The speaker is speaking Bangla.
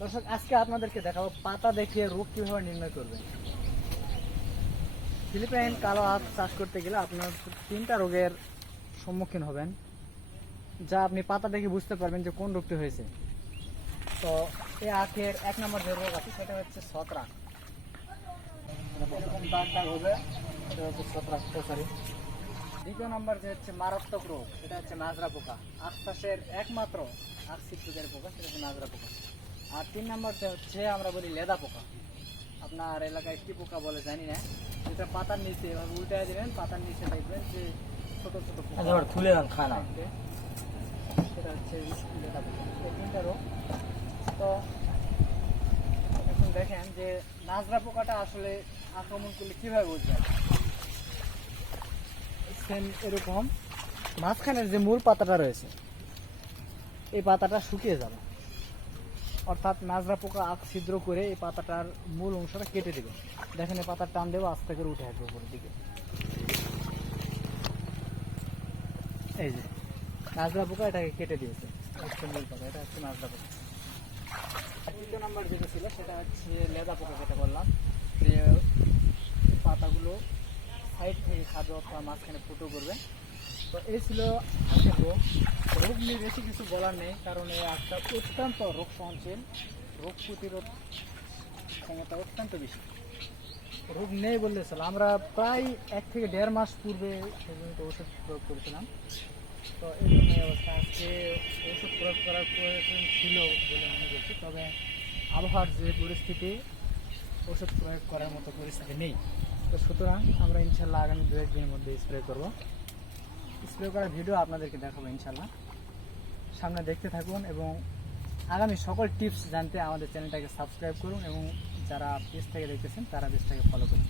দর্শক, আজকে আপনাদেরকে দেখাবো পাতা দেখে রোগ কিভাবে নির্ণয় করবেন। ফিলিপাইন কালো আখ চাষ করতে গেলে আপনার 3টা রোগের সম্মুখীন হবেন, যা আপনি পাতা দেখে বুঝতে পারবেন যে কোন রোগটি হয়েছে। তো এই আখের 1 নম্বর যে রোগ আছে সেটা হচ্ছে ছত্রাক। এরকম দাগ দাগ হবে, এটা হচ্ছে ছত্রাক। সরি, 2 নম্বর যে হচ্ছে মারাত্মক রোগ, সেটা হচ্ছে মাজরা পোকা। আখ চাষের একমাত্র আখ ছিদ্রকারী পোকা, সেটা হচ্ছে মাজরা পোকা। আর 3 নম্বর যে হচ্ছে আমরা বলি লেদা পোকা। আপনার এলাকায় কি পোকা বলে জানি না, যেটা পাতার নিচে এভাবে উল্টায় দেবেন, পাতার নিচে দেখবেন যে ছোট ছোট পোকা তুলে খানা। থাকবে, সেটা হচ্ছে লেদা পোকা। এই 3টা রোগ। তো এখন দেখেন যে মাজরা পোকাটা আসলে আক্রমণ করলে কিভাবে বুঝবেন। এরকম মাঝখানের যে মূল পাতাটা রয়েছে, এই পাতাটা শুকিয়ে যাবে, অর্থাৎ মাজরা পোকা আখ ছিদ্র করে এই পাতাটার মূল অংশটা কেটে দেবে। দেখেন এই পাতার টান দেবো, আস্তে করে উঠে আসবে উপরের দিকে। এই যে মাজরা পোকা এটাকে কেটে দিয়েছে, হচ্ছে মূল পাতা, এটা হচ্ছে মাজরা পোকা। 3 নম্বর যেটা ছিল সেটা হচ্ছে লেদা পোকা, যেটা বললাম যে পাতাগুলো সাইড থেকে খাবে অথবা মাঝখানে ফুটো করবে। তো এই ছিল আখের রোগ। রোগ নিয়ে বেশি কিছু বলার নেই, কারণ এই আখটা অত্যন্ত রোগ সহনশীল, রোগ প্রতিরোধ ক্ষমতা অত্যন্ত বেশি। রোগ নেই বললে চলে। আমরা প্রায় 1 থেকে 1.5 মাস পূর্বে সেই জমিতে ওষুধ প্রয়োগ করেছিলাম। তো এই জন্য এই অবস্থা। আজকে ওষুধ প্রয়োগ করার প্রয়োজন ছিল বলে মনে করছি, তবে আবহাওয়ার যে পরিস্থিতি, ওষুধ প্রয়োগ করার মতো পরিস্থিতি নেই। তো সুতরাং আমরা ইনশাল্লাহ আগামী 2-1 দিনের মধ্যে স্প্রে করবো। স্প্রে করার ভিডিও আপনাদেরকে দেখাবো ইনশাল্লাহ। সামনে দেখতে থাকুন এবং আগামী সকল টিপস জানতে আমাদের চ্যানেলটাকে সাবস্ক্রাইব করুন এবং যারা পেজ থেকে দেখতেছেন তারা পেজটাকে ফলো করুন।